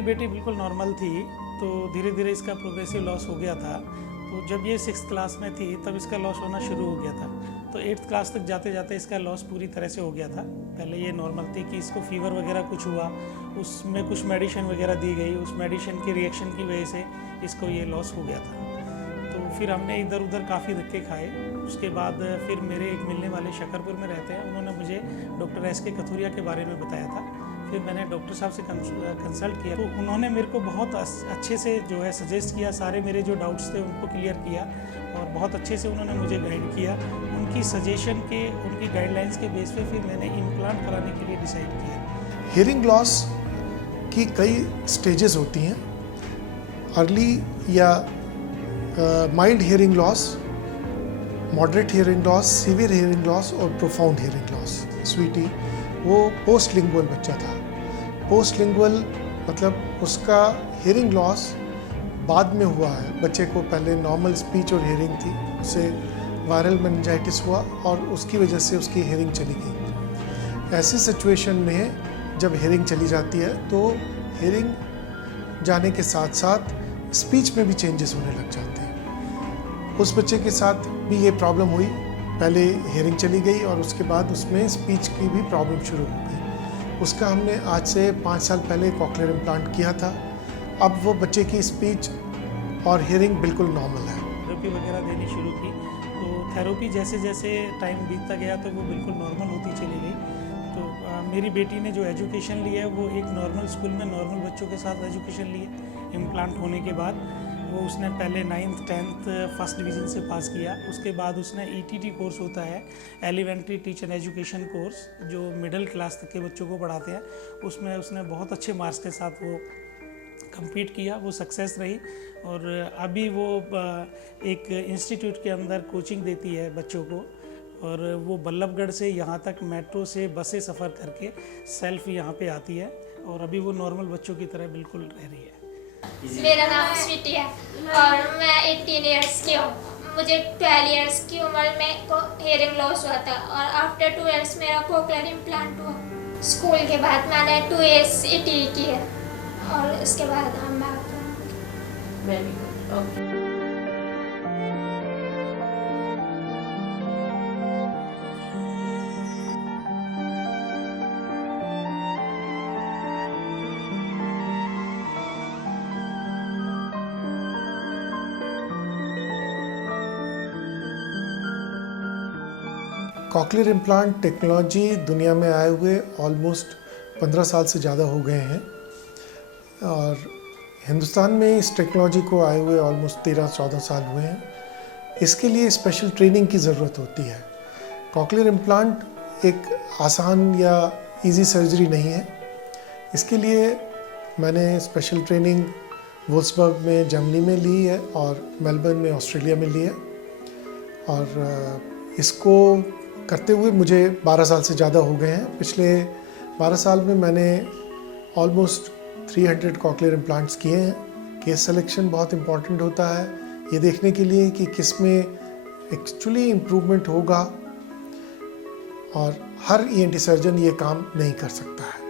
मेरी बेटी बिल्कुल नॉर्मल थी, तो धीरे धीरे इसका प्रोग्रेसिव लॉस हो गया था। तो जब ये 6th क्लास में थी तब इसका लॉस होना शुरू हो गया था। तो 8th क्लास तक जाते जाते इसका लॉस पूरी तरह से हो गया था। पहले ये नॉर्मल थी कि इसको फीवर वगैरह कुछ हुआ, उसमें कुछ मेडिसिन वगैरह दी गई, उस मेडिसिन के रिएक्शन की वजह से इसको ये लॉस हो गया था। तो फिर हमने इधर उधर काफ़ी धक्के खाए। उसके बाद फिर मेरे एक मिलने वाले शकरपुर में रहते हैं, उन्होंने मुझे डॉक्टर SK कथुरिया के बारे में बताया था। फिर मैंने डॉक्टर साहब से कंसल्ट किया, तो उन्होंने मेरे को बहुत अच्छे से जो है सजेस्ट किया, सारे मेरे जो डाउट्स थे उनको क्लियर किया और बहुत अच्छे से उन्होंने मुझे गाइड किया। उनकी सजेशन के, उनकी गाइडलाइंस के बेस पे फिर मैंने इम्प्लांट कराने के लिए डिसाइड किया। हियरिंग लॉस की कई स्टेजेस होती हैं, अर्ली या mild hearing loss, moderate hearing loss, severe hearing loss और प्रोफाउंड हियरिंग लॉस। स्वीटी वो पोस्ट लिंगुअल बच्चा था। पोस्ट लिंगुअल मतलब उसका हियरिंग लॉस बाद में हुआ है। बच्चे को पहले नॉर्मल स्पीच और हियरिंग थी, उसे वायरल मेनिंजाइटिस हुआ और उसकी वजह से उसकी हियरिंग चली गई। ऐसी सिचुएशन में जब हियरिंग चली जाती है तो हियरिंग जाने के साथ साथ स्पीच में भी चेंजेस होने लग जाते हैं। उस बच्चे के साथ भी ये प्रॉब्लम हुई, पहले हियरिंग चली गई और उसके बाद उसमें स्पीच की भी प्रॉब्लम शुरू हो गई। उसका हमने आज से 5 साल पहले कॉक्लियर इम्प्लांट किया था। अब वो बच्चे की स्पीच और हियरिंग बिल्कुल नॉर्मल है। थेरेपी वगैरह देनी शुरू की, तो थेरेपी जैसे जैसे टाइम बीतता गया तो वो बिल्कुल नॉर्मल होती चली गई। तो मेरी बेटी ने जो एजुकेशन ली है वो एक नॉर्मल स्कूल में नॉर्मल बच्चों के साथ एजुकेशन ली है। इम्प्लांट होने के बाद वो उसने पहले 9th 10th फर्स्ट डिवीज़न से पास किया। उसके बाद उसने ETT कोर्स होता है, एलिमेंट्री टीचर एजुकेशन कोर्स, जो मिडिल क्लास तक के बच्चों को पढ़ाते हैं, उसमें उसने बहुत अच्छे मार्क्स के साथ वो compete किया, वो सक्सेस रही। और अभी वो एक इंस्टीट्यूट के अंदर कोचिंग देती है बच्चों को, और वो बल्लभगढ़ से यहाँ तक मेट्रो से बसें सफ़र करके सेल्फ यहाँ पे आती है और अभी वो नॉर्मल बच्चों की तरह बिल्कुल रह रही है। मेरा नाम स्वीटी है और मैं 18 इयर्स की हूँ। मुझे 12 इयर्स की उम्र में को हेयरिंग लॉस हुआ था और आफ्टर 2 इयर्स मेरा कोक्लियर इम्प्लांट हुआ। स्कूल के बाद मैंने 2 इयर्स ETE की है और उसके बाद हम very good, okay. Cochlear implant technology दुनिया में आए हुए ऑलमोस्ट 15 साल से ज़्यादा हो गए हैं और हिंदुस्तान में इस टेक्नोलॉजी को आए हुए ऑलमोस्ट 13-14 साल हुए हैं। इसके लिए स्पेशल ट्रेनिंग की ज़रूरत होती है। कॉक्लियर इम्प्लांट एक आसान या इजी सर्जरी नहीं है। इसके लिए मैंने स्पेशल ट्रेनिंग वुल्सबर्ग में जर्मनी में ली है और मेलबर्न में ऑस्ट्रेलिया में ली है। और इसको करते हुए मुझे 12 साल से ज़्यादा हो गए हैं। पिछले 12 साल में मैंने ऑलमोस्ट 300 कॉक्लियर इम्प्लांट्स किए हैं। केस सिलेक्शन बहुत इम्पॉर्टेंट होता है ये देखने के लिए कि किस में एक्चुअली इम्प्रूवमेंट होगा, और हर ENT सर्जन ये काम नहीं कर सकता है।